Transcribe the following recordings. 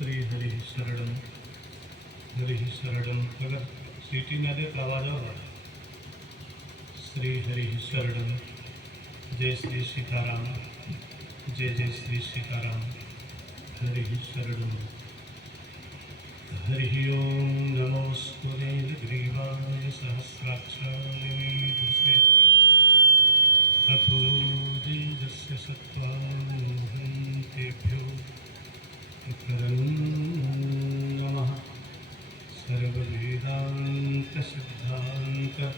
श्री हरि शरणम हरि शरणम. अगर सीटी न देता आवाज होगा. श्री हरि शरणम. जय श्री सीताराम. जय जय श्री सीताराम. हरि शरणम. हरि ओम नमोस्तुते ग्रीवाय सहस्राक्षाय मेघसे अथो तेजस्य सत्त्वान् तेभ्यो नमः. सर्ववेदान्त सिद्धान्त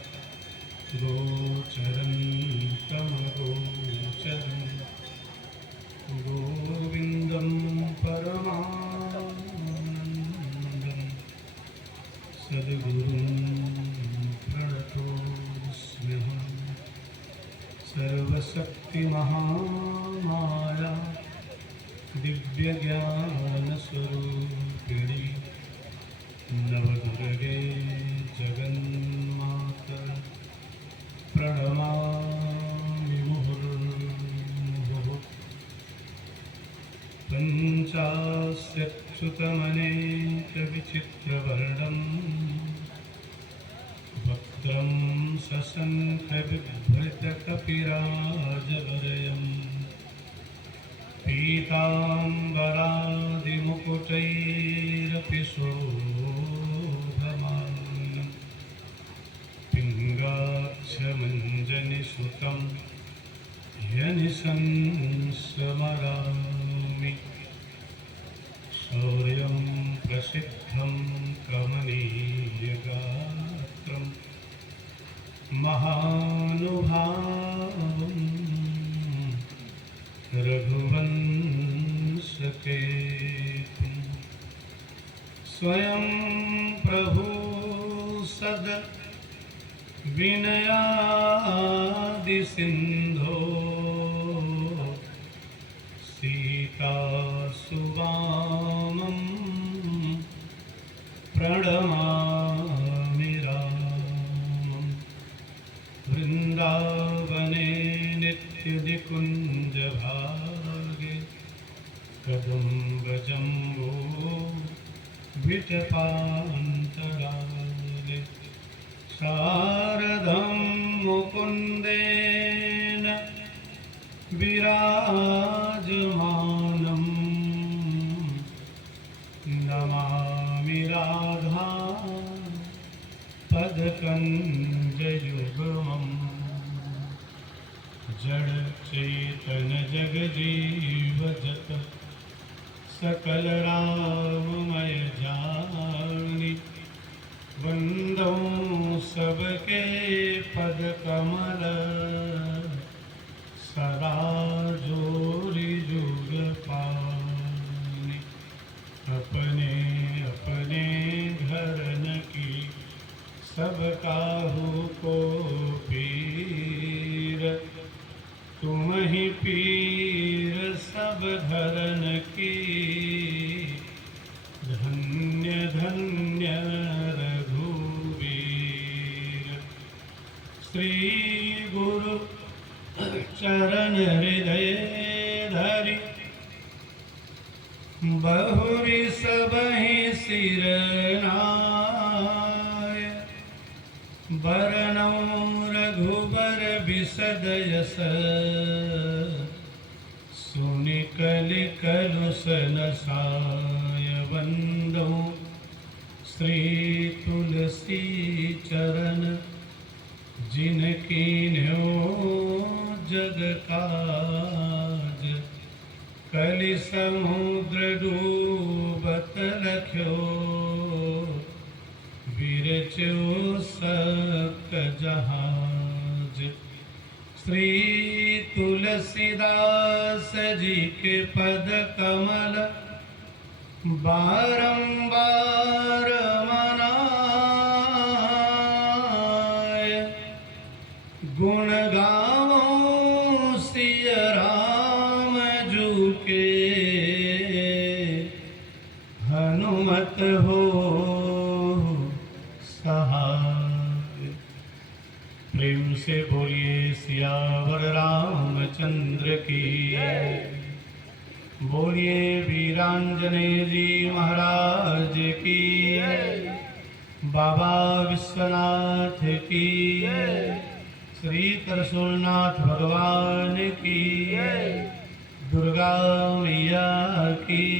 गोचरं तमगोचरं गोविन्दं परमानन्दं सद्गुरुं प्रणतोऽस्म्यहम्. सर्वशक्तिमहामाया दिव्यज्ञानस्वरूपिणी नवदुर्गे जगन्माता प्रणमामि मुहुर्मुहुः. पञ्चास्यच्युतमनेकविचित्रवर्णं वक्त्रं सशङ्खबिभ्रतकपिराजवरयम् पीताम्बरादिमुकुटैरपि शोभमानं पिङ्गाक्षमञ्जनिसुतं ह्यनिशं स्मरामि. शौर्यं प्रसिद्धं कमनीयगात्रं महानुभावम् रघुवंशकेतुं. स्वयं प्रभु सद विनयादिसिन्धो सीतासुवामं प्रणमामि रामं. वृन्दावने नित्यनिकुञ्जभागे कदम्बजम्बो विटपान्तराले शारदं मुकुन्देन विराजमानं नमामि राधा पदकञ्जयुग्मम्. जड़ चैतन जगजीवजत सकल राममय जानि. वंदो सबके पद कमल सदा जोरि जुग पानि. अपने अपने घरन की सब काहू को पीर. तुम ही पीर सब धरन की. धन्य धन्य रघुवीर. श्री गुरु चरण हृदय धरि बहुरी सबहि सिर नाय. बरनौ रघुबर बिसद यस सुनि कलि कलुष नसाय. वंदो श्री तुलसी चरण जिनकी न्यो जग काज. कलि समुद्र डूबत लख्यो विरचो सक जहाज. श्री तुलसीदास जी के पद कमल बारंबार मनाय. गुण गावो सिय राम जू के हनुमत हो सहाय. प्रेम से बोलिए सियावर रामचंद्र की. बोलिए वीरांजनेय जी महाराज की, बाबा विश्वनाथ की, श्री त्रिशूलनाथ भगवान की, दुर्गा मैया की,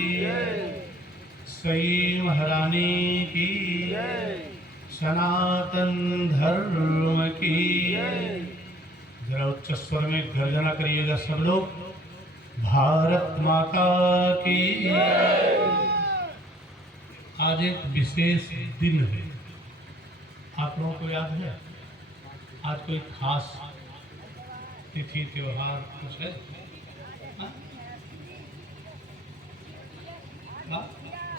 सई महारानी की, सनातन धर्म की। जरा उच्च स्वर में गर्जना करिएगा सब लोग। भारत माता की। आज एक विशेष दिन है, आप लोगों को याद है? आज कोई खास तिथि त्योहार कुछ है?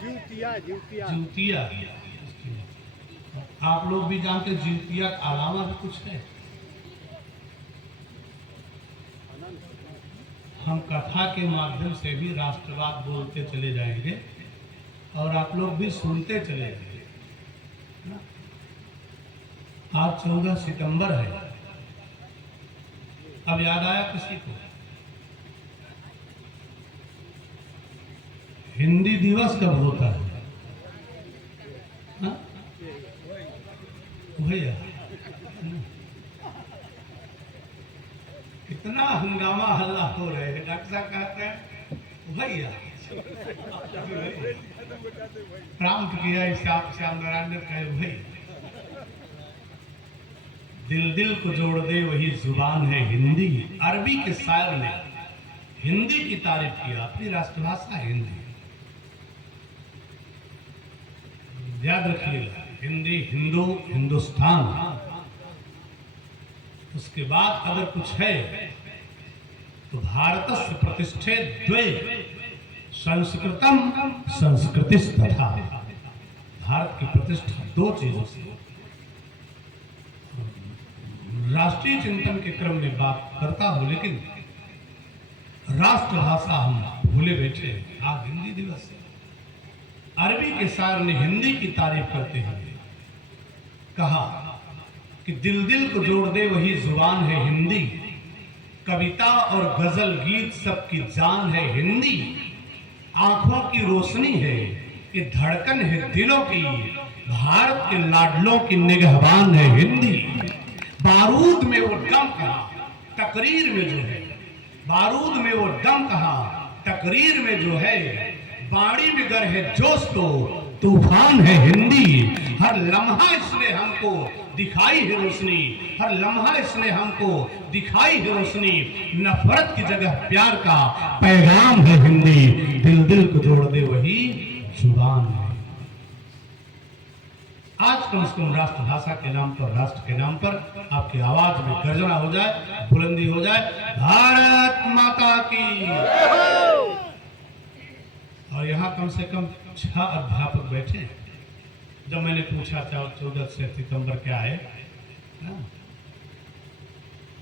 जिउतिया। आप लोग भी जानते जिउतिया के अलावा भी कुछ है? हम कथा के माध्यम से भी राष्ट्रवाद बोलते चले जाएंगे और आप लोग भी सुनते चले जाएंगे। आज 14 सितंबर है। अब याद आया किसी को? हिंदी दिवस कब होता है? भैया कितना हंगामा हल्ला हो रहे हैं। डॉक्टर साहब कहते हैं भैया प्रांत किया श्याम नारायण ने कहे भैया। दिल दिल को जोड़ दे वही जुबान है हिंदी। अरबी के शायर ने हिंदी की तारीफ किया। अपनी राष्ट्रभाषा हिंदी, याद रखिएगा। हिंदी, हिंदू, हिंदुस्तान। उसके बाद अगर कुछ है तो भारतस्य प्रतिष्ठे द्वे संस्कृतम संस्कृतिस तथा। भारत की प्रतिष्ठा दो चीजों से। राष्ट्रीय चिंतन के क्रम में बात करता हूं, लेकिन राष्ट्रभाषा हम भूले बैठे। आज हिंदी दिवस है। अरबी के शायर ने हिंदी की तारीफ करते हुए कहा कि दिल दिल को जोड़ दे वही जुबान है हिंदी। कविता और गजल गीत सबकी जान है हिंदी। आंखों की रोशनी है ये धड़कन है दिलों की। भारत के लाडलों की निगहबान है हिंदी। बारूद में वो दम कहा, तकरीर में जो है। बारूद में वो दम कहा, तकरीर में जो है। बाड़ी में गर है जोश तो तूफान है हिंदी। हर लम्हा इसने हमको दिखाई है रोशनी। हर लम्हा इसने हमको दिखाई है रोशनी। नफरत की जगह प्यार का पैगाम है हिंदी। दिल दिल को जोड़ दे वही जुबान है। आज कम से कम राष्ट्रभाषा के नाम पर, राष्ट्र के नाम पर आपकी आवाज में गर्जना हो जाए, बुलंदी हो जाए। भारत माता की। और यहाँ कम से कम 6 अध्यापक बैठे। जब मैंने पूछा 14 सितंबर क्या है,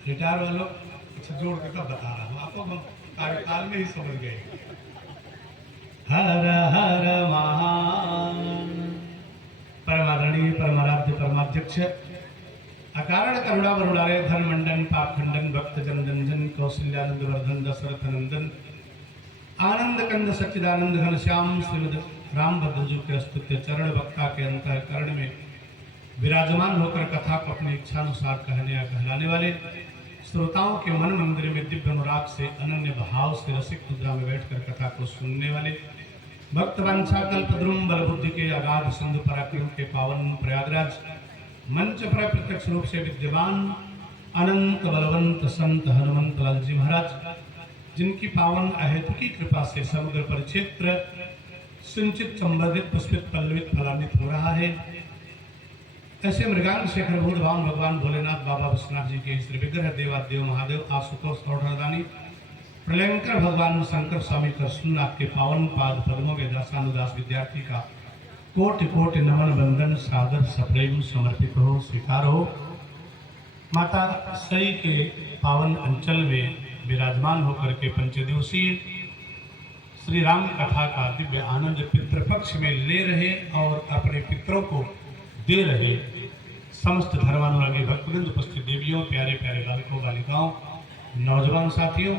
रिटायर वालों अच्छा जोड़ के तब बता रहा हूँ आपको। हम कार्यकाल में ही समझ गए। हर हर महान। परमादरणीय परमाराध्य परमाध्यक्ष अकारण करुणा वरुणारे धन मंडन पाप खंडन भक्त जन जन जन कौशल्यानंद वर्धन दशरथ नंदन आनंद कंद सच्चिदानंद घन श्याम श्रीमद राम भद्रजू के स्तुत्य चरण वक्ता के अंतःकरण में विराजमान होकर कथा को अपनी इच्छानुसार कहने या कहलाने वाले श्रोताओं के मन मंदिर में दिव्य अनुराग से अनन्य भाव से रसिक मुद्रा में बैठकर कथा को सुनने वाले भक्त वंशा कल्पद्रुम बल बुद्धि के अगाध सिंधु पराक्रम के पावन प्रयागराज मंच पर प्रत्यक्ष रूप से विद्यमान अनंत बलवंत संत हनुमंत लाल जी महाराज, जिनकी पावन अहेतुकी कृपा से समग्र परिक्षेत्र सिंचित संवर्धित पुष्पित पल्लवित फलान्वित हो रहा है। ऐसे मृगांग शेखर भूतभावन भगवान भोलेनाथ बाबा विश्वनाथ जी के श्री विग्रह देवादेव महादेव आशुतोष सौढ़दानी प्रलयंकर भगवान शंकर स्वामी कृष्णनाथ के पावन पाद पद्मों में दासानुदास विद्यार्थी का कोटि कोटि नमन बंदन सादर सप्रेम समर्पित हो, स्वीकार हो। माता सई के पावन अंचल में विराजमान होकर के पंचदिवसीय श्री राम कथा का दिव्य आनंद पितृपक्ष में ले रहे और अपने पितरों को दे रहे समस्त धर्मानुरागी भक्तवृंद, उपस्थित देवियों, प्यारे प्यारे बालकों बालिकाओं, नौजवान साथियों,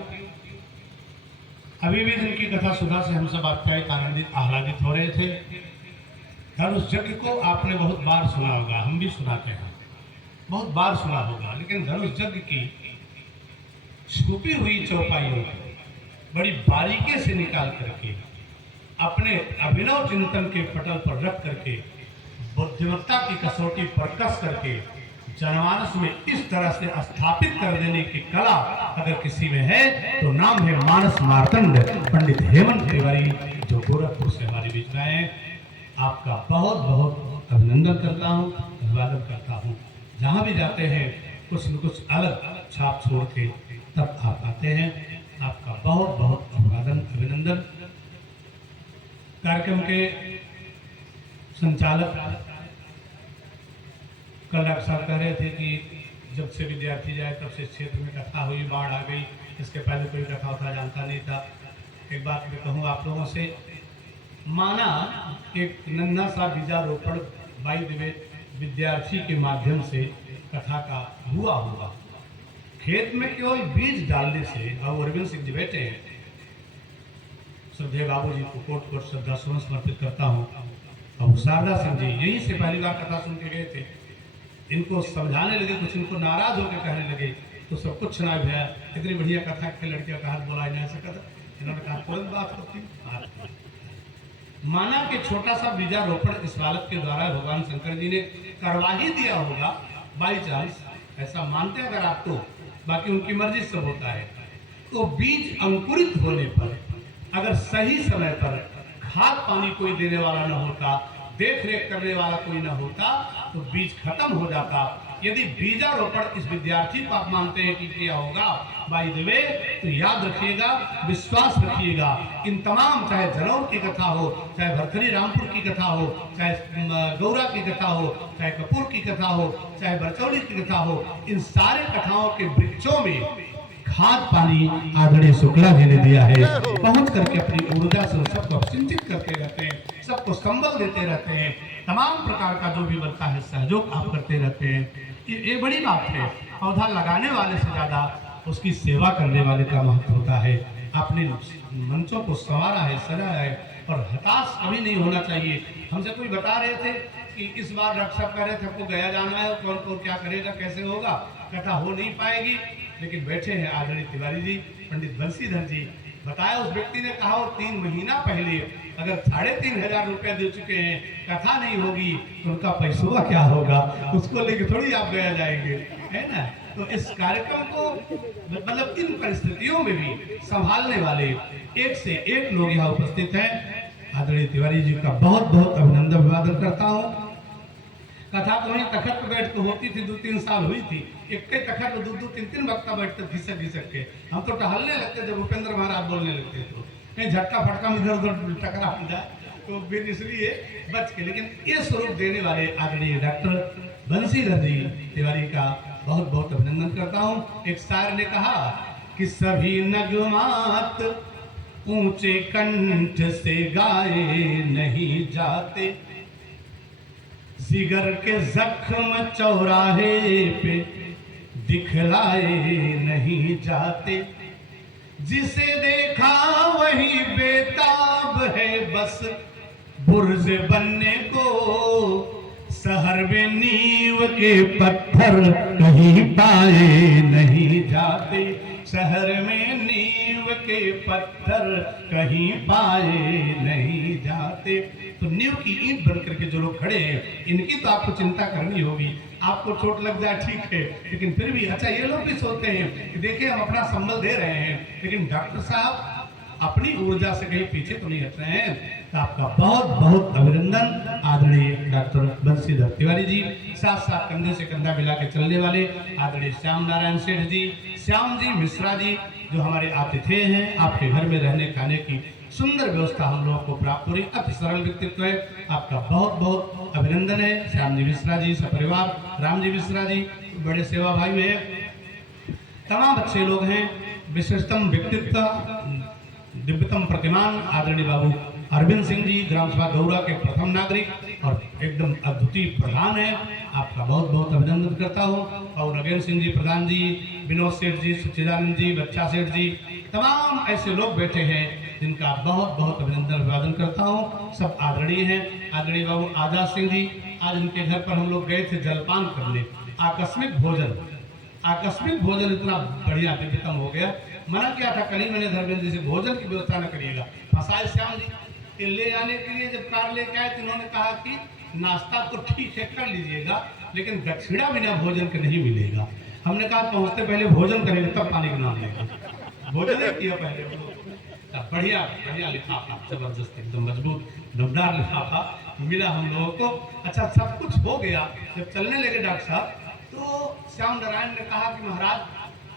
अभी भी जिनकी कथा सुधा से हम सब आप्यायित आनंदित आह्लादित हो रहे थे। धनुष यज्ञ को आपने बहुत बार सुना होगा, हम भी सुनाते हैं, बहुत बार सुना होगा, लेकिन धनुष यज्ञ की छुपी हुई चौपाइयों को बड़ी बारीकी से निकाल करके अपने अभिनव चिंतन के पटल पर रख करके बुद्धिमत्ता की कसौटी पर कस करके जनमानस में इस तरह से स्थापित कर देने की कला अगर किसी में है तो नाम है मानस मार्तंड पंडित हेमंत तिवारी, जो गोरखपुर से हमारे बीच में हैं। आपका बहुत बहुत अभिनंदन करता हूँ, अभिवादन करता हूँ। जहाँ भी जाते हैं कुछ न कुछ अलग छाप छोड़ के तब आप आते हैं। आपका बहुत बहुत अभिवादन अभिनंदन। कार्यक्रम के संचालक कल अक्सर कह रहे थे कि जब से विद्यार्थी जाए तब से क्षेत्र में कथा हुई, बाढ़ आ गई, इसके पहले कोई कथा उतना जानता नहीं था। एक बात मैं कहूँ आप लोगों से, माना एक नन्हा सा बीजारोपण बाई द वे विद्यार्थी के माध्यम से कथा का हुआ होगा। खेत में केवल बीज डालने से, और अरविंद सिंह जी बैठे हैं, श्रद्धेय बाबू जी को कोट कोट श्रद्धा सुमन समर्पित करता हूँ। और शारदा सिंह जी यहीं से पहली बार कथा सुन के गए थे, इनको समझाने लगे, कुछ इनको नाराज होकर कहने लगे तो सब कुछ सुना भैया, इतनी बढ़िया कथा के लड़कियों का हाथ बोला नहीं सकता। इन्होंने कहा तुरंत बात होती। माना कि छोटा सा बीजारोपण इस बालक के द्वारा भगवान शंकर जी ने करवा ही दिया होगा, बाई चांस ऐसा मानते हैं अगर आप, तो बाकी उनकी मर्जी सब होता है। तो बीज अंकुरित होने पर अगर सही समय पर खाद पानी कोई देने वाला न होता, देख रेख करने वाला कोई न होता, तो बीज खत्म हो जाता। यदि बीजारोपण इस विद्यार्थी को आप मानते हैं कि किया होगा बाय द वे, तो याद रखिएगा, विश्वास रखिएगा, इन तमाम, चाहे जनौर की कथा हो, चाहे भरथरी रामपुर की कथा हो, चाहे गौरा की कथा हो, चाहे कपूर की कथा हो, चाहे बरचौली की कथा हो, इन सारे कथाओं के वृक्षों में खाद पानी आदरणीय शुक्ला जी ने दिया है। पहुंच करके अपनी ऊर्जा से सबको सिंचित करते रहते हैं, सबको संबल देते रहते हैं, तमाम प्रकार का जो भी बनता है सहयोग आप करते रहते हैं। ये बड़ी बात है। पौधा लगाने वाले से ज्यादा उसकी सेवा करने वाले का महत्व होता है। आपने मंचों को संवारा है, सजाया है, और हताश कभी नहीं होना चाहिए। हमसे कोई बता रहे थे कि इस बार डॉक्टर साहब कह रहे थे आपको गया जाना है, कौन कौन क्या करेगा, कैसे होगा, कथा हो नहीं पाएगी। लेकिन बैठे हैं आदरणीय तिवारी जी, पंडित बंसीधर जी, बताया उस व्यक्ति ने कहा, और 3 महीना पहले अगर 3500 रुपया दे चुके हैं, कथा नहीं होगी तो उनका पैसों का क्या होगा, उसको लेके थोड़ी आप गया जाएंगे, है ना। तो इस कार्यक्रम को मतलब इन परिस्थितियों में भी संभालने वाले एक से एक लोग यहाँ उपस्थित हैं। आदरणीय तिवारी जी का बहुत बहुत अभिनंदन अभिवादन करता हूँ। कथा तो वहीं तखत पर बैठ के होती थी, 2-3 साल हुई थी, एक कई तखत पर 2-3 वक्ता बैठते घिसक घिसक के। हम तो टहलने लगते जब भूपेंद्र महाराज बोलने लगते तो कहीं झटका फटका में इधर उधर टकरा हो जाए, तो फिर इसलिए बच के। लेकिन ये स्वरूप देने वाले आदरणीय डॉक्टर बंसीधर जी तिवारी का बहुत बहुत अभिनंदन करता हूँ। एक शायर ने कहा कि सभी नगमात ऊंचे कंठ से गाए नहीं जाते, जिगर के जख्म चौराहे पे दिखलाए नहीं जाते, जिसे देखा वही बेताब है बस बुर्ज बनने को, शहर में नींव के पत्थर कहीं पाए नहीं जाते, शहर में नींव के पत्थर कहीं पाए नहीं जाते। तो नींव की ईंट बन करके जो लोग खड़े हैं, इनकी तो आपको चिंता करनी होगी। आपको चोट लग जाए ठीक है, लेकिन फिर भी अच्छा ये लोग भी सोचते हैं कि देखिए हम अपना संबल दे रहे हैं, लेकिन डॉक्टर साहब अपनी ऊर्जा से कहीं पीछे तो नहीं हट रहे हैं। तो आपका बहुत बहुत अभिनंदन आदरणीय डॉक्टर बंसीधर तिवारी जी। साथ साथ कंधे से कंधा मिला के चलने वाले आदरणीय श्याम नारायण सेठ जी, श्याम जी मिश्रा जी, जो हमारे आतिथ्य हैं। आपके घर में रहने खाने की सुंदर व्यवस्था हम लोगों को प्राप्त हो रही, अति सरल व्यक्तित्व है। आपका बहुत बहुत अभिनंदन है। श्याम जी मिश्रा जी, सपरिवार राम जी मिश्रा जी बड़े सेवा भाई हैं, तमाम अच्छे लोग हैं। विशिष्टतम व्यक्तित्व, दिव्यतम प्रतिमान आदरणीय बाबू अरविंद सिंह जी ग्राम सभा गौरा के प्रथम नागरिक और एकदम अद्वितीय प्रधान है, आपका बहुत बहुत अभिनंदन करता हूँ। और नगेंद्र सिंह जी प्रधान जी, विनोद सेठ जी, सच्चिदानंद जी, बच्चा सेठ जी, तमाम ऐसे लोग बैठे हैं जिनका बहुत बहुत अभिनंदन अभिवादन करता हूँ। सब आदरणीय हैं। आदरणीय बाबू आजाद सिंह जी, आज उनके घर पर हम लोग गए थे जलपान करने। आकस्मिक भोजन इतना बढ़िया दिव्यतम हो गया। मना किया था कल ही मैंने धर्मेंद्र जी से, भोजन की व्यवस्था न करिएगा। फसाए श्याम जी के ले आने के लिए जब कार लेके आए तो इन्होंने कहा कि नाश्ता तो ठीक है कर लीजिएगा, लेकिन दक्षिणा बिना भोजन के नहीं मिलेगा। हमने कहा पहुंचते पहले भोजन करेंगे तब पानी का नाम लेंगे। भोजन ही किया पहले। बढ़िया बढ़िया लिफाफा, जबरदस्त एकदम मजबूत दमदार लिफाफा मिला हम लोगों को। अच्छा, सब कुछ हो गया। जब चलने लगे डॉक्टर साहब तो श्याम नारायण ने कहा कि महाराज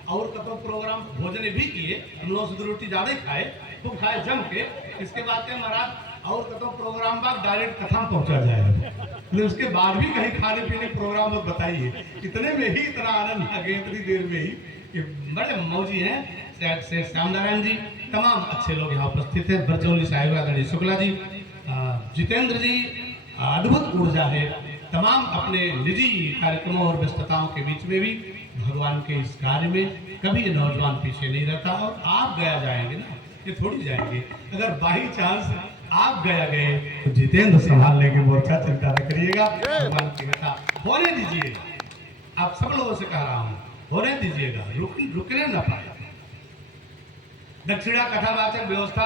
और कतो प्रोग्राम भोजन भी किए, हम लोग से रोटी ज़्यादा खाए, खूब खाए जम के। इसके बाद के महाराज और कतो प्रोग्राम बाद डायरेक्ट कथा में पहुंचा जाएगा, लेकिन उसके बाद भी कहीं खाने पीने प्रोग्राम मत बताइए। इतने में ही इतना आनंद आ गया, इतनी देर में ही कि बड़े मौजी हैं श्याम नारायण जी। तमाम अच्छे लोग यहाँ उपस्थित हैं। बरचौली साहिब आदरणीय शुक्ला जी, जितेंद्र जी, अद्भुत ऊर्जा है। तमाम अपने निजी कार्यक्रमों और व्यस्तताओं के बीच में भी भगवान के इस कार्य में कभी ये नौजवान पीछे नहीं रहता। और आप गया जाएंगे ना, ये थोड़ी जाएंगे। अगर बाई चांस आप गया गए तो जितेंद्र संभाल लेंगे मोर्चा, चिंता न करिएगा। भगवान की कथा होने दीजिएगा। आप सब लोगों से कह रहा हूँ, होने दीजिएगा, रुकने न पाए। दक्षिणा कथावाचक व्यवस्था,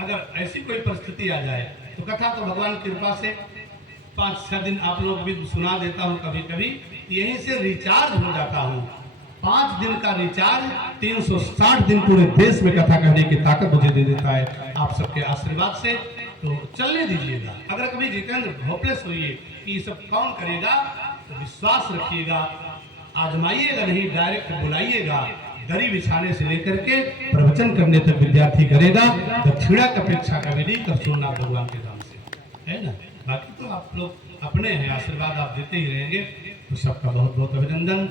अगर ऐसी कोई परिस्थिति आ जाए तो कथा तो भगवान की कृपा से 5-6 दिन आप लोग भी सुना देता हूँ, कभी कभी यहीं से रिचार्ज हो जाता हूँ। 5 दिन का रिचार्ज 360 दिन पूरे देश में कथा कहने की ताकत मुझे दे देता है आप सबके आशीर्वाद से। तो चलने दीजिएगा। अगर कभी जितेंद्र होपलेस होइए कि ये सब कौन करेगा तो विश्वास रखिएगा, आजमाइएगा नहीं, डायरेक्ट बुलाइएगा। दरी बिछाने से लेकर के प्रवचन करने तक विद्यार्थी करेगा। दक्षिणा की अपेक्षा कभी नहीं कर सुनना भगवान के नाम से, है ना। बाकी तो आप लोग अपने हैं, आशीर्वाद आप देते ही रहेंगे। तो सबका बहुत बहुत अभिनंदन।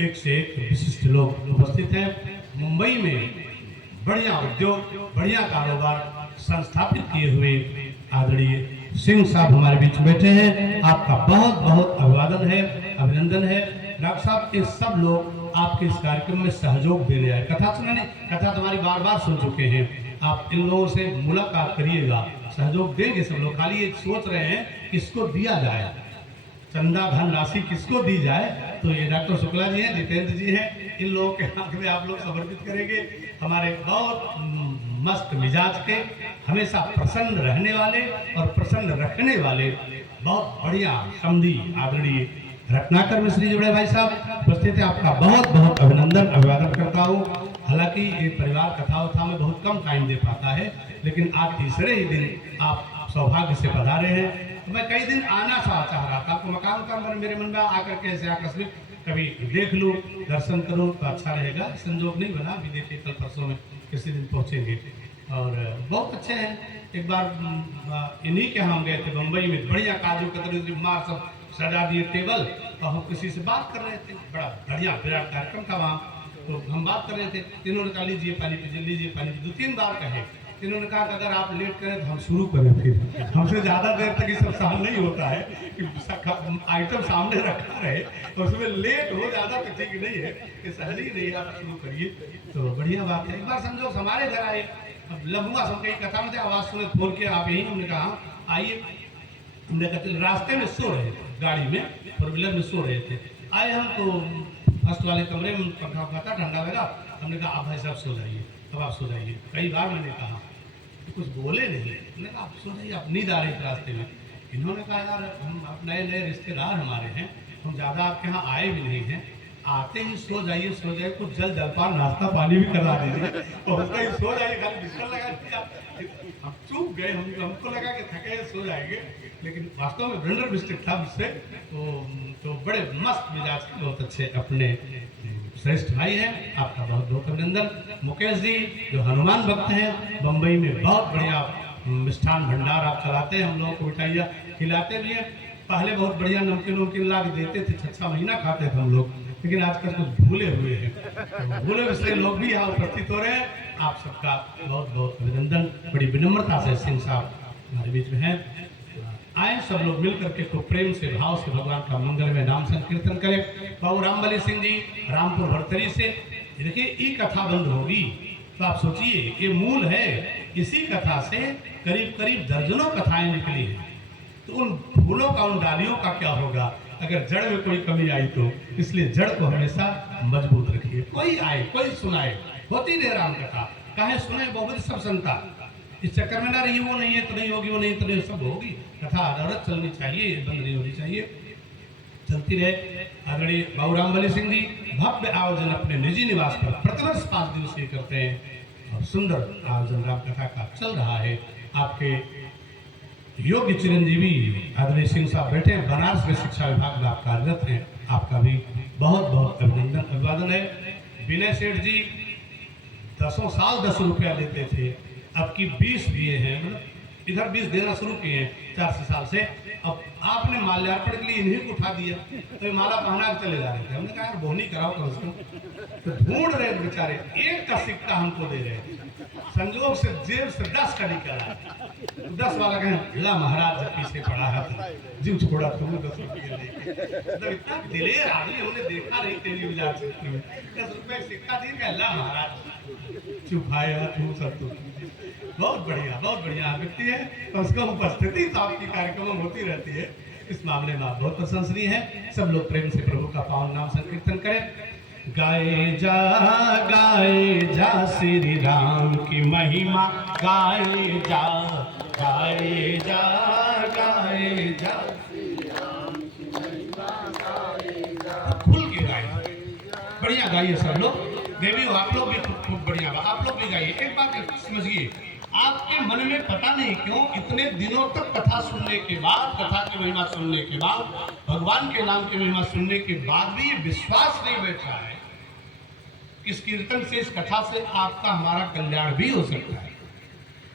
एक से एक विशिष्ट लोग उपस्थित हैं। मुंबई में बढ़िया उद्योग, बढ़िया कारोबार संस्थापित किए हुए आदरणीय सिंह साहब हमारे बीच बैठे हैं। आपका बहुत बहुत अभिवादन है, अभिनंदन है। डॉक्टर साहब, ये सब लोग आपके इस कार्यक्रम में सहयोग देने आए। कथा सुनाने, कथा तुम्हारी बार बार सुन चुके हैं। आप इन लोगों से मुलाकात करिएगा, सहयोग देंगे सब लोग। खाली एक सोच रहे हैं किसको दिया जाए, चंदा धन राशि किसको दी जाए। तो ये डॉक्टर शुक्ला जी हैं, जितेंद्र जी हैं, इन लोगों के हाथ में आप लोग समर्पित करेंगे। हमारे बहुत मस्त मिजाज के, हमेशा प्रसन्न रहने वाले और प्रसन्न रखने वाले बहुत बढ़िया समधी आदरणीय रत्नाकर मिश्री जी बड़े भाई साहब उपस्थित है। आपका बहुत बहुत अभिनंदन अभिवादन करता हूँ। हालांकि ये परिवार कथा उथा में बहुत कम टाइम दे पाता है, लेकिन आज तीसरे ही दिन आप सौभाग्य से पधारे हैं। तो मैं कई दिन आना चाह रहा था, आपको मकान का मेरे मन में आकर के ऐसे आकस्मिक कभी देख लूँ, दर्शन करूँ तो अच्छा रहेगा। संजोग नहीं बना, अभी देखिए कल परसों में किसी दिन पहुँचेंगे। और बहुत अच्छे हैं। एक बार इन्हीं के हम गए थे मुंबई में, बढ़िया काजू कतरी मार सब सजा दिए टेबल। तो हम किसी से बात कर रहे थे, बड़ा बढ़िया विराट कार्यक्रम था वहाँ। तो हम बात कर रहे थे, इन्होंने कहा लीजिए पानी पीजिए, लीजिए पानी। 2-3 बार कहे। इन्होंने कहा कि अगर आप लेट करें तो हम शुरू करें। फिर हमसे ज़्यादा देर तक ये सब सहन नहीं होता है कि आइटम सामने रखा रहे और उसमें लेट हो ज़्यादा तो ठीक नहीं है, ये सहन ही नहीं, आप शुरू करिए। तो बढ़िया बात है। एक बार संजोग हमारे घर आए, लंबुआ सब कहीं कथा में थे, आवाज़ सुने, फोन किया आप यहीं। हमने कहा आइए। हमने कहा रास्ते में सो रहे थे, गाड़ी में 4 व्हीलर में सो रहे थे। आए हम तो फर्स्ट वाले कमरे में, पंखा था, ठंडा लगा। हमने कहा आप भाई साहब सो जाइए, अब आप सो जाइए। कई बार मैंने कहा, तो कुछ बोले नहीं। मैंने कहा आप सो जाइए, आप नींद आ रही थी रास्ते में। इन्होंने कहा यार हम आप नए नए रिश्तेदार हमारे हैं, हम ज़्यादा आपके यहाँ आए भी नहीं हैं, आते ही सो जाइए, सो जाइए, कुछ जल जलपान नाश्ता पानी भी करा दीजिए। और उसका ही सो जाइए, खाली बिस्तर लगा दिया। हम चूक गए, हमको लगा कि थके सो जाएंगे, लेकिन वास्तव में ब्लेंडर मिस्टेक था मुझसे। तो बड़े मस्त मिजाज के बहुत अच्छे अपने श्रेष्ठ भाई हैं। आपका बहुत बहुत अभिनंदन। मुकेश जी जो हनुमान भक्त हैं, बम्बई में बहुत बढ़िया मिष्ठान भंडार आप चलाते हैं, हम लोगों को मिठाइयाँ खिलाते भी हैं। पहले बहुत बढ़िया नमकीन वमकीन ला के देते थे, 6 महीना खाते थे हम लोग। लेकिन आजकल कुछ भूले हुए हैं, तो भूले इसलिए लोग भी यहाँ उपस्थित हो रहे हैं। आप सबका बहुत बहुत अभिनंदन। बड़ी विनम्रता से सिंह साहब हमारे बीच में हैं। आए सब लोग मिल करके खूब प्रेम से भाव से भगवान का मंगल में नाम संकीर्तन करें। बाबू रामबली सिंह जी रामपुर भरतरी से, देखिए ये कथा बंद होगी तो आप सोचिए ये मूल है। इसी कथा से करीब करीब दर्जनों कथाएं निकली हैं। तो उन फूलों का, उन डालियों का क्या होगा अगर जड़ में कोई कमी आई तो। इसलिए जड़ को हमेशा मजबूत रखिए। कोई आए कोई सुनाए, होती रहे राम कथा, काहे सुने बहुत सब संता। इस चक्कर में ना रही वो नहीं है तो नहीं होगी, वो नहीं तो नहीं, सब होगी। कथा अनवरत चलनी चाहिए, बंद नहीं होनी चाहिए, चलती रहे। आदरणीय बाबू रामबली सिंह जी भव्य आयोजन अपने निजी निवास पर प्रतिवर्ष 5 दिवसीय करते हैं और सुंदर आयोजन राम कथा का चल रहा है। आपके योग्य चिरंजीवी आदरणीय सिंह साहब बैठे बनारस में शिक्षा विभाग में आप कार्यरत हैं, आपका भी बहुत बहुत अभिनंदन अभिवादन है। विनय सेठ जी 10 साल 10 रुपया लेते थे, अब की 20 दिए हैं, मतलब इधर 20 देना शुरू किए हैं 4 साल से। अब आपने माल्यार्पण के लिए इन्हीं को उठा दिया, तो ये माला पहना के चले जा रहे थे। हमने कहा यार बोहनी कराओ कम से कम, तो ढूंढ रहे बेचारे, एक का सिक्का हमको दे रहे, संजोग से जेब से 10 का निकला। 10 वाला कहें ला महाराज जब पीछे पड़ा है तो जीव छोड़ा तुम 10 रुपये लेके। मतलब इतना दिलेर आदमी हमने देखा नहीं टेलीविजन क्षेत्र में। 10 रुपये सिक्का दे के ला महाराज चुपाया तुम सब। तो बहुत बढ़िया व्यक्ति है। कम से कम उपस्थिति तो आपकी कार्यक्रम में होती रहती है, इस मामले में आप बहुत प्रशंसनीय है। सब लोग प्रेम से प्रभु का पावन नाम संकीर्तन करें। गाए जा श्री राम की महिमा, गाए जा श्री राम की महिमा, खुल के गाइए, बढ़िया गाइए सब लोग। देवी हो आप लोग भी खूब बढ़िया, आप लोग भी गाइए। एक बात समझिए, आपके मन में पता नहीं क्यों इतने दिनों तक कथा सुनने के बाद, कथा की महिमा सुनने के बाद, भगवान के नाम की महिमा सुनने के बाद भी ये विश्वास नहीं बैठ रहा है इस कीर्तन से, इस कथा से आपका हमारा कल्याण भी हो सकता है,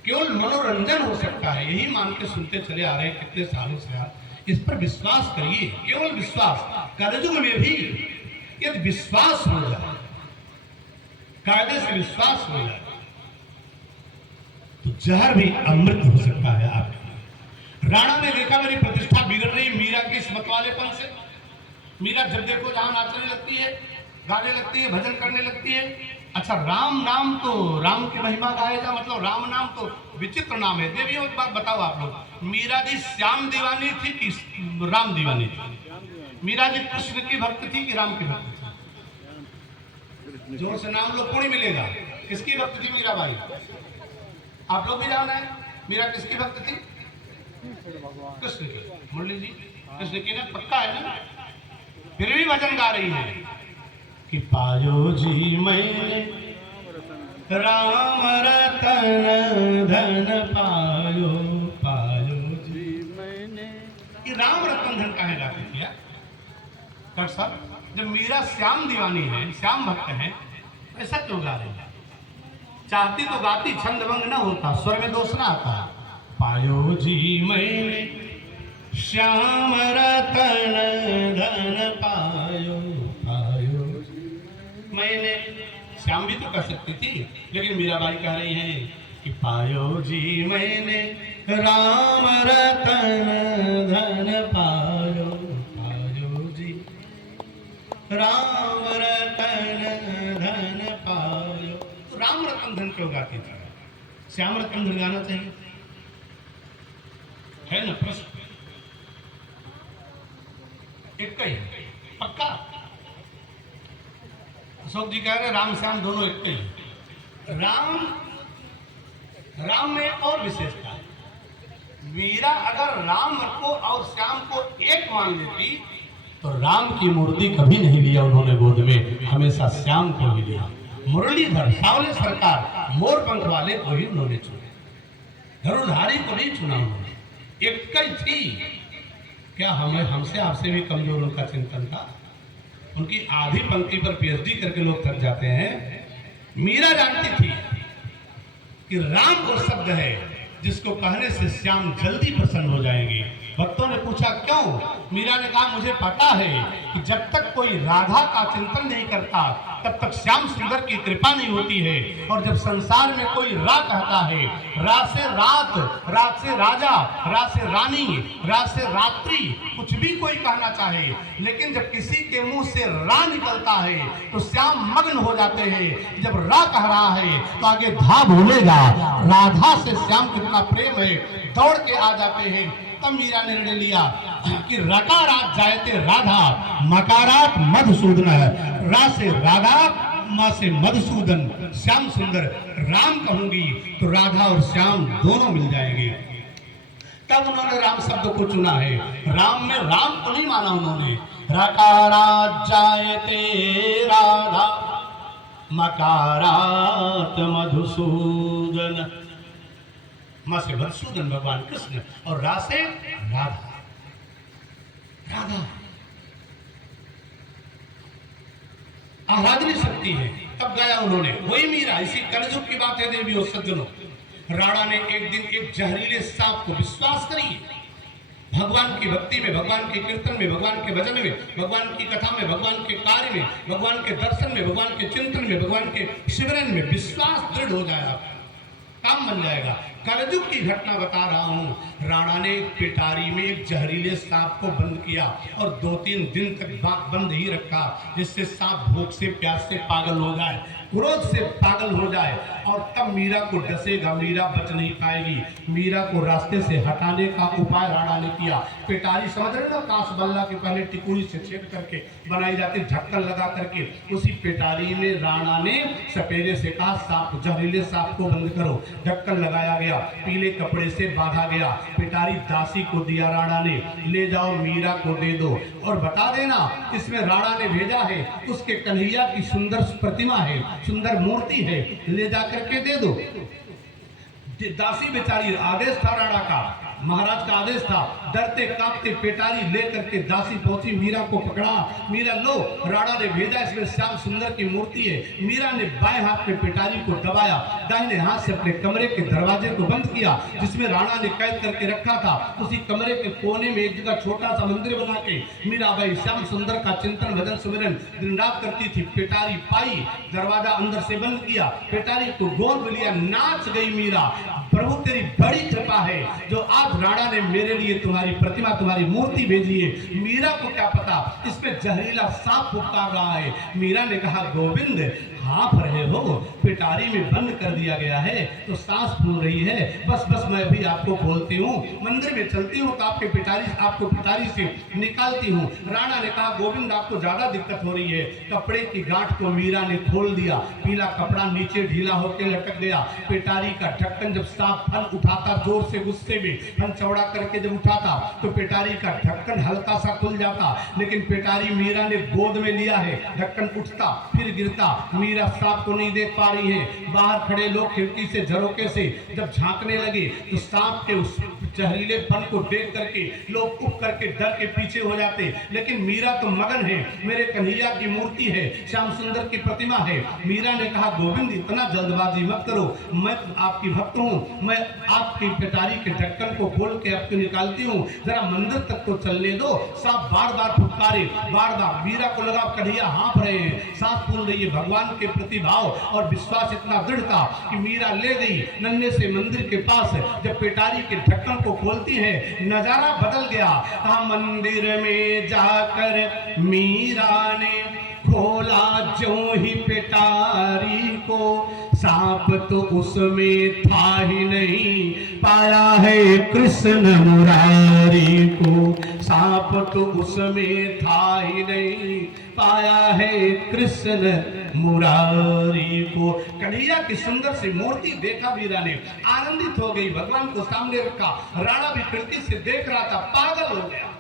केवल मनोरंजन हो सकता है। यही मान के सुनते चले आ रहे हैं कितने सालों से। आप इस पर विश्वास करिए, केवल विश्वास। कलयुग में भी यदि विश्वास हो जाए, कायदे से विश्वास हो जाए, तो जहर भी अमृत हो सकता है आपके। राणा ने देखा मेरी प्रतिष्ठा बिगड़ रही मीरा के इस मतवालेपन से। मीरा जब देखो जहां नाचने लगती है, गाने लगती है, भजन करने लगती है। अच्छा, राम नाम तो राम की महिमा गाएगा, मतलब राम नाम तो विचित्र नाम है। देवियों एक बात बताओ आप लोग, मीरा जी श्याम दीवानी थी कि राम दीवानी थी? मीरा जी कृष्ण की भक्त थी कि राम की भक्त थी? जोर से नाम लो, पुण्य मिलेगा। किसकी भक्त थी मीरा बाई? आप लोग भी जान रहे हैं मीरा किसकी भक्त थी? कृष्ण की। मुरली जी कृष्ण की ना, पक्का है ना? फिर भी भजन गा रही है कि पायो जी मैंने राम रतन धन पायो, पायो जी मैंने। ये राम रतन धन काहे गाती थी यार? कर साहब, जब मीरा श्याम दीवानी है, श्याम भक्त है, ऐसा क्यों गा रही है? चाहती तो गाती, छंद भंग न होता, स्वर में दोष ना आता। पायो जी मैंने श्याम रतन धन पायो, पायो मैंने। श्याम भी तो कर सकती थी, लेकिन मीराबाई कह रही है कि पायो जी मैंने राम रतन धन पायो, पायो जी राम रतन धन पायो। तो राम रतन धन क्यों गाती थी? श्याम रतन धन गाना चाहिए, है ना प्रश्न? एक ही पक्का। अशोक जी कह रहे राम श्याम दोनों एक ही। राम में और विशेषता है। मीरा अगर राम को और श्याम को एक मान लेती तो राम की मूर्ति कभी नहीं लिया उन्होंने गोद में, हमेशा श्याम को ही लिया। मुरलीधर सावले सरकार मोर पंख वाले को ही उन्होंने चुना, धनुधारी को नहीं चुना उन्होंने, एक ही थी। क्या हमसे आपसे भी कमजोर उनका चिंतन था? उनकी आधी पंक्ति पर पीएचडी करके लोग थक जाते हैं। मीरा जानती थी कि राम वो शब्द है जिसको कहने से श्याम जल्दी प्रसन्न हो जाएंगे। भक्तों ने पूछा क्यों? मीरा ने कहा मुझे पता है कि जब तक कोई राधा का चिंतन नहीं करता तब तक श्याम सुंदर की कृपा नहीं होती है। और जब संसार में कोई रा कहता है, रा से रात, रात से राजा, रा से रानी, रा से रात्रि, कुछ भी कोई कहना चाहे, लेकिन जब किसी के मुंह से रा निकलता है तो श्याम मग्न हो जाते हैं। जब रा कह रहा है तो आगे धा भूलेगा। राधा से श्याम कितना प्रेम है, दौड़ के आ जाते हैं। तब मीरा ने निर्णय लिया कि रकारात जायते राधा, मकारात मधुसूदन है। रा से राधा, माँ से मधुसूदन, श्याम सुंदर राम कहूंगी तो राधा और श्याम दोनों मिल जाएंगे। तब उन्होंने राम शब्द को चुना है। राम में राम को नहीं माना उन्होंने। रकारात जायते राधा, मकारात मधुसूदन। माँ से मधुसूदन भगवान कृष्ण और रा से राधा। राधा आराधनी शक्ति है। तब गाया उन्होंने, वही मीरा। इसी कलयुग की बात है देवी और सज्जनों। राणा ने एक दिन एक जहरीले सांप को, विश्वास करिए, भगवान की भक्ति में, भगवान के कीर्तन में, भगवान के भजन में, भगवान की कथा में, भगवान के कार्य में, भगवान के दर्शन में, भगवान के चिंतन में, भगवान के शिवरन में विश्वास दृढ़ हो जाए, आपका काम बन जाएगा। कलयुग की घटना बता रहा हूं। राणा ने पिटारी में एक जहरीले सांप को बंद किया और 2-3 दिन तक बंद ही रखा, जिससे सांप भूख से, प्यास से पागल हो जाए, क्रोध से पागल हो जाए। और तब मीरा को डसेगा, मीरा बच नहीं पाएगी। मीरा को रास्ते से हटाने का उपाय राणा ने किया। पिटारी समझ रहे ना, कांस बल्ला के पहले टिकुड़ी से छेद करके बनाई जाती, ढक्कन लगा करके, उसी पिटारी में राणा ने सपेरे से कहा सांप, जहरीले सांप को बंद करो। ढक्कन लगाया गया, पीले कपड़े से बांधा गया। पिटारी दासी को दिया राणा ने, ले जाओ मीरा को दे दो और बता देना इसमें राणा ने भेजा है, उसके कन्हैया की सुंदर प्रतिमा है, सुंदर मूर्ति है, ले जा करके दे दो। दासी बेचारी, आदेश था राणा का, महाराज का आदेश था। डरते कांपते पिटारी लेकर के दासी पहुंची, मीरा को पकड़ा। मीरा, लो राणा ने भेजा, इसमें श्याम सुंदर की मूर्ति है। मीरा ने बाएं हाथ में पिटारी को दबाया, दाहिने हाथ से अपने कमरे के दरवाजे को बंद किया जिसमें राणा ने कैद करके रखा था। उसी कमरे के कोने में एक जगह छोटा सा मंदिर बना के मीराबाई श्याम सुंदर का चिंतन, भजन, सुमिरन दिन रात करती थी। पिटारी पाई, दरवाजा अंदर से बंद किया, पिटारी को गोद लिया, नाच गई मीरा। प्रभु तेरी बड़ी कृपा है जो आज राणा ने मेरे लिए तुम्हारी प्रतिमा, तुम्हारी मूर्ति भेजी है। मीरा को क्या पता इसमें जहरीला सांप फुफकार रहा है। मीरा ने कहा, गोविंद हाँफ रहे हो, पिटारी में बंद कर दिया गया है तो सांस फूल रही है, बस बस मैं भी आपको खोलती हूँ, मंदिर में चलती हूँ तो आपको पिटारी से निकालती हूँ। राणा ने कहा, गोविंद आपको ज्यादा दिक्कत हो रही है। कपड़े की गांठ को मीरा ने खोल दिया, पीला कपड़ा नीचे ढीला होकर लटक गया। पिटारी का ढक्कन जब सांप फन उठाता, जोर से गुस्से में फन चौड़ा करके जब उठाता तो पिटारी का ढक्कन हल्का सा खुल जाता, लेकिन पिटारी मीरा ने गोद में लिया है, ढक्कन उठता फिर गिरता। मीरा सांप को नहीं देख पा रही है। बाहर खड़े लोग खिड़की से, झरोके से जब झांकने लगे तो सांप के उस जहरीले फन को देख करके लोग उठ करके डर के पीछे हो जाते, लेकिन मीरा तो मगन है, मेरे कन्हैया की मूर्ति है, श्याम सुंदर की प्रतिमा है। मीरा ने कहा, गोविंद इतना जल्दबाजी मत करो, मैं आपकी भक्त हूँ, मैं आपकी पिटारी के ढक्कन को खोल के आपको निकालती हूँ, जरा मंदिर तक तो चलने दो। सांप बार बार फुफकारे, बार बार। मीरा को लगा कन्हैया हाँफ रहे हैं, सांस फूल रही है। भगवान के प्रति भाव और विश्वास इतना दृढ़ था कि मीरा ले गई नन्हे से मंदिर के पास। जब पिटारी के ढक्कन को खोलती है, नजारा बदल गया। कहा, मंदिर में जाकर मीरा ने खोला जो ही पिटारी को, सांप तो उसमें था ही नहीं, पाया है कृष्ण मुरारी को। सांप तो उसमें था ही नहीं, पाया है कृष्ण मुरारी को। कन्हैया की सुंदर सी मूर्ति देखा मीरा ने, आनंदित हो गई, भगवान को सामने रखा। राणा भी खिड़की से देख रहा था, पागल हो गया।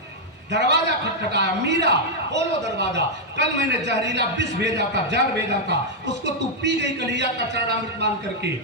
दरवाजा खटखटाया, मीरा खोलो दरवाजा, कल मैंने जहरीला विष भेजा था, जहर भेजा था, उसको तू पी गई कन्हैया का चरणामृत मान करके।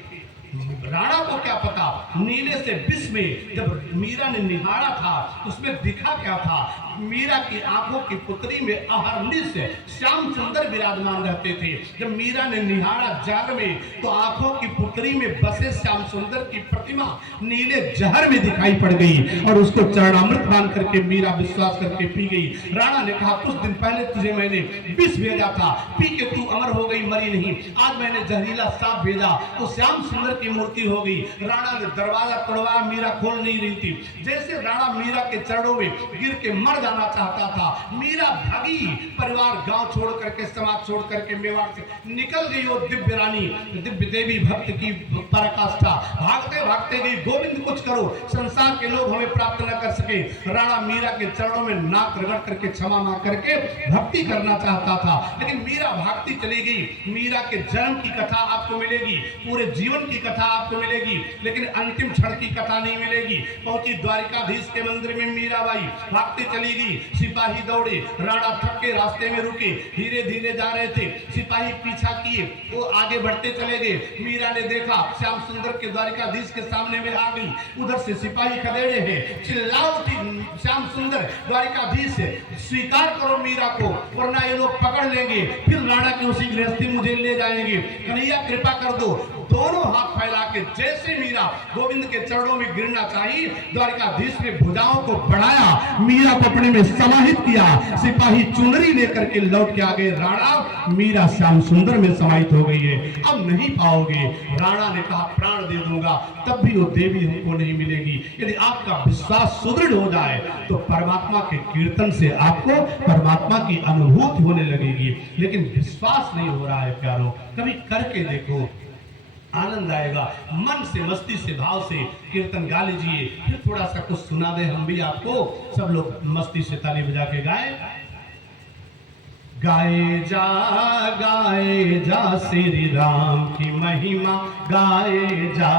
राणा को क्या पता नीले से विष में जब मीरा ने निहारा था उसमें दिखा क्या था। मीरा की आंखों की पुतली में अहरनिश श्याम सुंदर विराजमान रहते थे। जब मीरा ने निहारा जाग में तो आंखों की पुतली में बसे श्याम सुंदर की प्रतिमा नीले जहर में दिखाई पड़ गई और उसको चरणामृत बांध करके मीरा विश्वास करके पी गई। राणा ने कहा कुछ दिन पहले तुझे मैंने विष भेजा था, पी के तू अमर हो गई, मरी नहीं। आज मैंने जहरीला सांप भेजा तो श्याम सुंदर की मूर्ति हो गई। राणा ने दरवाजा तोड़वाया, मीरा खोल नहीं रही थी। जैसे राणा मीरा के चरणों में गिर के मर जाना चाहता था, मीरा भागी, परिवार गांव छोड़ करके समाज छोड़ करके मेवाड़ से निकल गई। वो दिव्य रानी दिव्य देवी भक्त की पराकाष्ठा, भागते भागते गई, गोविंद कुछ करो, संसार के लोग हमें प्राप्त न कर सके। राणा मीरा के चरणों में नाक रगड़ करके क्षमा मांग करके भक्ति करना चाहता था, लेकिन मीरा भागती चली गई। मीरा के जन्म की कथा आपको मिलेगी, पूरे जीवन की कथा आपको मिलेगी, लेकिन अंतिम क्षण की कथा नहीं मिलेगी। पहुंची द्वारिकाधीश के मंदिर में मीराबाई, भागती चली गई, सिपाही दौड़े, राणा थक के रास्ते में रुके, धीरे धीरे जा रहे थे, सिपाही पीछा किए, वो आगे बढ़ते चले गए। मीरा ने देखा श्याम सुंदर के द्वारिकाधीश के सामने में आ गई, उधर से सिपाही खदेड़े हैं, चिल्ला उठी श्याम सुंदर द्वारिकाधीश से, स्वीकार करो मीरा को वरना ये लोग पकड़ लेंगे, फिर राणा की उसी गृहस्थी मुझे ले जाएंगे, कन्हैया कृपा कर दो। दोनों हाथ फैला के जैसे मीरा गोविंद के चरणों में गिरना चाहिए, द्वारिकाधीश ने भुजाओं को बढ़ाया, मीरा को अपने में समाहित किया, सिपाही चुनरी लेकर के लौट के आ गए। राणा मीरा श्याम सुंदर में समाहित हो गई है, अब नहीं पाओगे। राणा ने कहा प्राण दे दूंगा तब भी वो देवी हमको नहीं मिलेगी। यदि आपका विश्वास सुदृढ़ हो जाए तो परमात्मा के कीर्तन से आपको परमात्मा की अनुभूति होने लगेगी, लेकिन विश्वास नहीं हो रहा है प्यारो, कभी करके देखो, आनंद आएगा। मन से मस्ती से भाव से कीर्तन गा लीजिए, फिर थोड़ा सा कुछ सुना दे हम भी आपको, सब लोग मस्ती से ताली बजा के गाए। गाए जा श्री राम की महिमा, गाए जा।